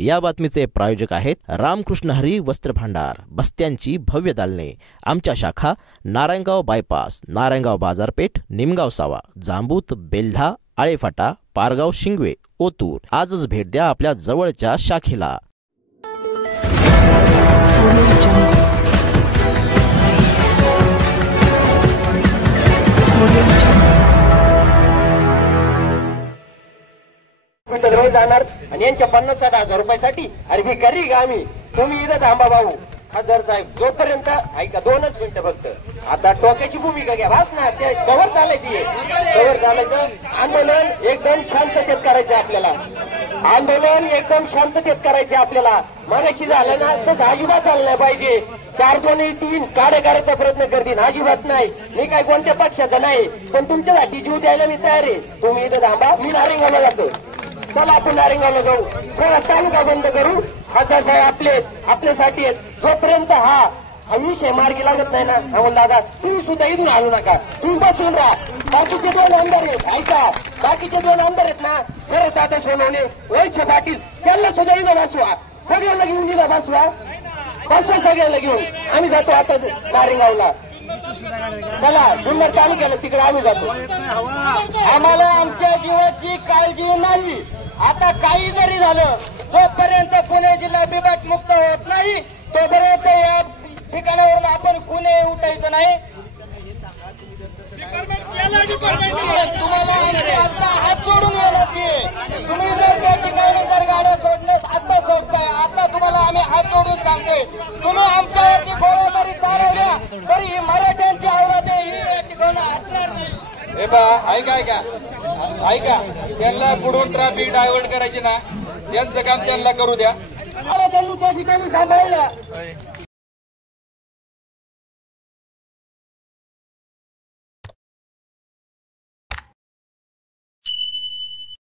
या बातमीचे प्रायोजक आहेत रामकृष्ण हरी वस्त्र भांडार, बस्त्यांची भव्य दालने। आमच्या शाखा नारायणगाव बायपास, नारायणगाव बाजारपेठ, निमगाव सावा, जांबूत, बेल्ढा, आळेफाटा, पारगाव, शिंगवे, ओतूर। आजच भेट द्या आपल्या जवळच्या शाखेला। रोज जाणार आणि यांच्या 50,000 रुपयासाठी अरे भिकारी गामी तुम्ही इथं थांबा भाऊ खासदार साहेब, जोपर्यंत ऐका 2च मिनिटं फक्त। आता टोक्याची भूमिका घ्या भास ना, ते कवर चालायची कवर चालायचं आंदोलन एकदम शांततेत करायचं आपल्याला, आंदोलन एकदम शांततेत करायचे आपल्याला। मगाशी झालं ना तसं अजिबात झालं नाही पाहिजे। 4-2-3 काढे करायचा प्रयत्न करतील, अजिबात नाही। मी काय कोणत्या पक्षाचा नाही, पण तुमच्यासाठी जीव द्यायला मी तयार आहे। तुम्ही इथं थांबा, मी नारिंगाला जातो। चला आपण नारिंगाला जाऊ, थोडा तालुका बंद करू। खासदार साहेब आपल्यासाठी जोपर्यंत हा विषय मार्गी लागत नाही ना, अमोल दादा तुम्ही सुद्धा इथून आणू नका, तुम्ही बसून राहा। बाकीचे 2 आमदार आहेत, ऐका बाकीचे 2 आमदार आहेत ना, खरंच दादा सोनवणे, वैश्य पाटील, त्यांना सुद्धा इथं बसवा, सगळ्यांना घेऊन इथं बसवा सगळ्यांना घेऊन। आम्ही जातो आता नारिंगावला, चला जुन्नर तालुक्याला, तिकडे आम्ही जातो। आम्हाला आमच्या जीवाची काळजी नाही। आता काही जरी झालं, जोपर्यंत पुणे जिल्हा बिबट मुक्त होत नाही तोपर्यंत या ठिकाणावरून आपण पुणे उठायचं नाही। तुम्हाला हात जोडून गेला की तुम्ही जर त्या ठिकाणी जर गाड्या सोडण्यास आता सोडताय, आता तुम्हाला आम्ही हात जोडून सांगतोय, तुम्ही आमच्यावरती गोळीबारी चालवल्या तरी ही मराठ्यांची आवडत आहे, ही या ठिकाणी असणार नाही। हे पहा, ऐका त्यांना पुढून ट्रॅफिक डायव्हर्ट करायची ना, त्यांचं काम त्यांना करू द्या। त्यांनी त्या ठिकाणी सांभाळलं।